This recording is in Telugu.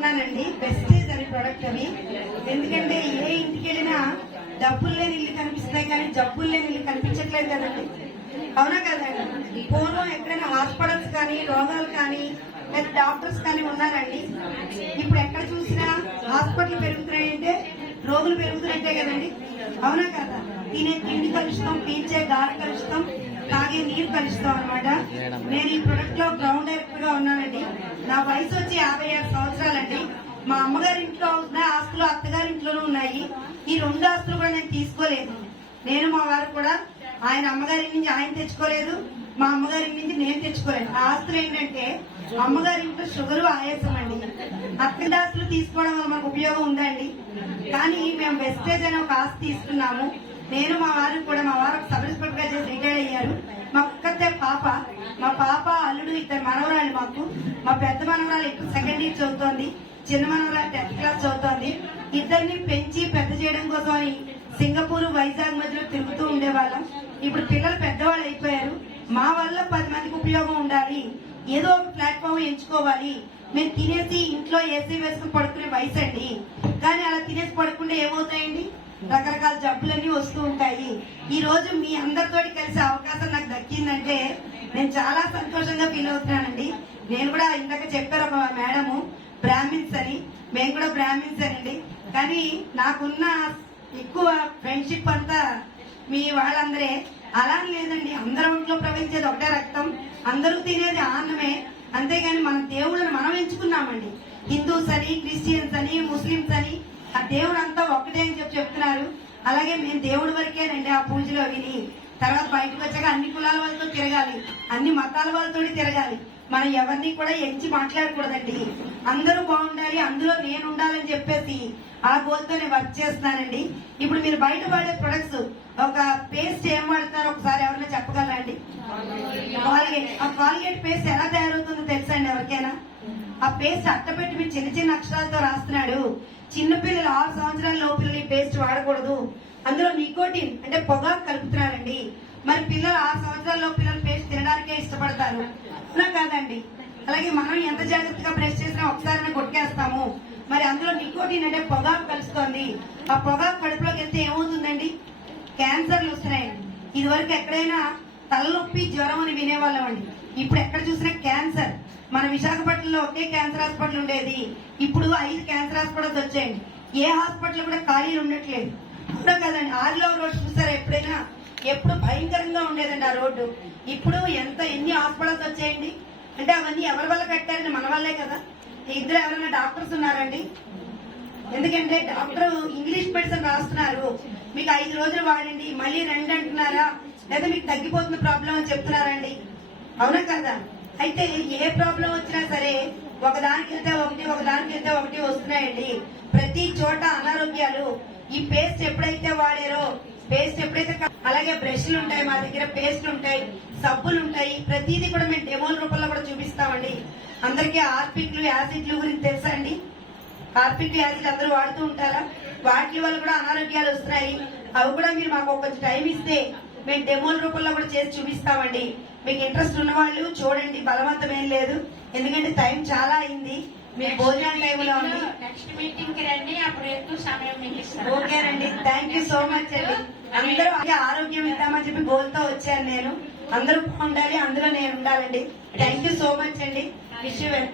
కొన్నానండి, వెస్టేజ్ అని ప్రొడక్ట్ అవి. ఎందుకంటే ఏ ఇంటికి వెళ్ళినా డబ్బులు లేని ఇల్లు కనిపిస్తున్నాయి కానీ జబ్బులు లేని ఇల్లు కనిపించట్లేదు కదండి. అవునా కదండి? పూర్వం ఎక్కడైనా హాస్పిటల్స్ కానీ రోగాలు కానీ లేదా డాక్టర్స్ కానీ ఉన్నారండి. ఇప్పుడు ఎక్కడ చూసినా హాస్పిటల్ పెరుగుతున్నాయంటే రోగులు పెరుగుతున్నట్టే కదండి. అవునా కదా? తినే తిండి కలుషితం, పీల్చే గాలి కలుషితం, తాగే నీరు కలుషితం అనమాట. నేను ఈ ప్రొడక్ట్ లో గ్రౌండ్ డైరెక్టర్ గా ఉన్నానండి. నా వయసు వచ్చి 56 సంవత్సరాలండి. మా అమ్మగారి ఇంట్లో ఉన్న ఆస్తులు అత్తగారి ఇంట్లోనూ ఉన్నాయి. ఈ 2 ఆస్తులు కూడా నేను తీసుకోలేదు. నేను మా వారు కూడా ఆయన అమ్మగారి నుంచి ఆయన తెచ్చుకోలేదు, మా అమ్మగారి నుంచి నేను తెచ్చుకోలేదు. ఆ ఆస్తులు ఏంటంటే అమ్మగారి ఇంట్లో షుగర్, ఆయాసం అండి. అత్తగారి ఆస్తులు తీసుకోవడం వల్ల మనకు ఉపయోగం ఉందండి. కానీ మేము వెస్టేజ్ అనే ఒక ఆస్తి తీసుకున్నాము. నేను మా వారు కూడా, మా వారు సబ్ ఇన్స్పెక్టర్ గా చేసి రిటైర్ అయ్యారు. మా ఒక్కతే పాప, మా పాప అల్లుడు, 2 మనవరాలు మాకు. మా పెద్ద మనవరాలు ఇప్పుడు 2nd ఇయర్ చదువుతోంది, చిన్న మనవరాలు 10th క్లాస్ చదువుతోంది. ఇద్దరిని పెంచి పెద్ద చేయడం కోసం అని సింగపూర్, వైజాగ్ మధ్యలో తిరుగుతూ ఉండేవాళ్ళం. ఇప్పుడు పిల్లలు పెద్దవాళ్ళు అయిపోయారు. మా వల్ల 10 మందికి ఉపయోగం ఉండాలి, ఏదో ఒక ప్లాట్ఫామ్ ఎంచుకోవాలి. మేము తినేసి ఇంట్లో ఏసీ వేసుకుని పడుకునే వయసు అండి. కానీ అలా తినేసి పడుకుంటే ఏమవుతాయండి? రకరకాల జబ్బులన్నీ వస్తూ ఉంటాయి. ఈ రోజు మీ అందరితోటి కలిసే అవకాశం నాకు దక్కిందంటే నేను చాలా సంతోషంగా ఫీల్ అవుతున్నానండి. నేను కూడా ఇందాక చెప్పారు ఒక మేడము బ్రాహ్మిన్స్ అని, మేము కూడా బ్రాహ్మిన్స్ అనండి. కానీ నాకున్న ఎక్కువ ఫ్రెండ్షిప్ అంతా మీ వాళ్ళందరే. అలా లేదండి, అందరి ఒంట్లో ప్రవహించేది ఒకటే రక్తం, అందరూ తినేది అన్నమే. అంతేగాని మన దేవుళ్ళని మనం ఎంచుకున్నామండి. హిందూస్ అని, క్రిస్టియన్స్ అని, ముస్లింస్ అని, ఆ దేవుడు అంతా ఒక్కటే అని చెప్తున్నారు. అలాగే మేము దేవుడి వరకేనండి ఆ పూజలో విని. తర్వాత బయటకు వచ్చాక అన్ని కులాల వాళ్ళతో తిరగాలి, అన్ని మతాల వాళ్ళతో తిరగాలి. మనం ఎవరిని కూడా ఎంచి మాట్లాడకూడదండి. అందరూ బాగుండాలి, అందులో నేను ఉండాలని చెప్పేసి ఆ గోల్తో నేను వర్క్ చేస్తున్నానండి. ఇప్పుడు మీరు బయట వాడే ప్రొడక్ట్స్, ఒక పేస్ట్ ఏం వాడుతున్నారో ఒకసారి ఎవరైనా చెప్పగలరండి? కాల్గేట్. ఆ కాల్గేట్ పేస్ట్ ఎలా తయారవుతుందో తెలుసా అండి ఎవరికైనా? ఆ పేస్ట్ అట్టపెట్టి మీరు చిన్న చిన్న అక్షరాలతో రాస్తున్నాడు. చిన్నపిల్లలు 6 సంవత్సరాల లోపల ఈ పేస్ట్ వాడకూడదు, అందులో నికోటిన్ అంటే పొగాకు కలుపుతున్నారండి. మరి పిల్లలు 6 సంవత్సరాల పిల్లలు పేస్ట్ తినడానికే ఇష్టపడతారు, అవునా కాదండి? అలాగే మనం ఎంత జాగ్రత్తగా బ్రష్ చేసినా ఒకసారి కొట్టేస్తాము. మరి అందులో నికోటిన్ అంటే పొగాకు కలుస్తోంది. ఆ పొగాకు కడుపులోకి వెళ్తే ఏమవుతుందండి? క్యాన్సర్లు వస్తున్నాయండి. ఇది వరకు ఎక్కడైనా తలనొప్పి, జ్వరం అని వినేవాళ్ళం అండి. ఇప్పుడు ఎక్కడ చూసినా క్యాన్సర్. మన విశాఖపట్నంలో ఒకే క్యాన్సర్ హాస్పిటల్ ఉండేది, ఇప్పుడు 5 క్యాన్సర్ హాస్పిటల్స్ వచ్చాయండి. ఏ హాస్పిటల్ కూడా ఖాళీలు ఉండట్లేదు, అవునా కదండి? ఆరిలో రోడ్డు చూసారా ఎప్పుడైనా? ఎప్పుడు భయంకరంగా ఉండేదండి ఆ రోడ్డు. ఇప్పుడు ఎన్ని హాస్పిటల్స్ వచ్చాయండి అంటే అవన్నీ ఎవరి వల్ల కట్టారండి? మన వల్లే కదా. ఇద్దరు ఎవరైనా డాక్టర్స్ ఉన్నారండి? ఎందుకంటే డాక్టర్ ఇంగ్లీష్ మెడిసిన్ రాస్తున్నారు, మీకు 5 రోజులు వాడండి మళ్ళీ రండి అంటున్నారా? లేదా మీకు తగ్గిపోతున్న ప్రాబ్లం అని చెప్తున్నారండి, అవునా కదా? అయితే ఏ ప్రాబ్లం వచ్చినా సరే ఒకదానికి వెళ్తే ఒకటి, ఒకదానికి వెళ్తే ఒకటి వస్తున్నాయండి. ప్రతి చోట అనారోగ్యాలు. ఈ పేస్ట్ ఎప్పుడైతే వాడారో, పేస్ట్ ఎప్పుడైతే, అలాగే బ్రష్లు ఉంటాయి మా దగ్గర, పేస్ట్లు ఉంటాయి, సబ్బులు ఉంటాయి. ప్రతిదీ కూడా మేము డెమోల రూపంలో కూడా చూపిస్తామండి. అందరికీ హార్పిక్లు, యాసిడ్లు గురించి తెలుసా అండి? హార్పిక్, యాసిడ్ అందరూ వాడుతూ ఉంటారా? వాటి వల్ల కూడా అనారోగ్యాలు వస్తున్నాయి. అవి కూడా మీరు మాకు కొంచెం టైం ఇస్తే మేము డెమోల రూపంలో కూడా చేసి చూపిస్తామండి. మీకు ఇంట్రెస్ట్ ఉన్న వాళ్ళు చూడండి, బలవంతం ఏం లేదు. ఎందుకంటే టైం చాలా అయింది, మీరు భోజనం టైంలో ఉంది. నెక్స్ట్ మీటింగ్ కి రండి, అప్పుడు ఎక్కువ సమయం మీకు ఇస్తాను. ఓకేనండి, థ్యాంక్ యూ సో మచ్ అండి. అందరూ ఆరోగ్యం ఇద్దామని చెప్పి గోల్తో వచ్చాను నేను. అందరూ బాగుండాలి, అందులో నేను ఉండాలండి. థ్యాంక్ యూ సో మచ్ అండి. Wish you well.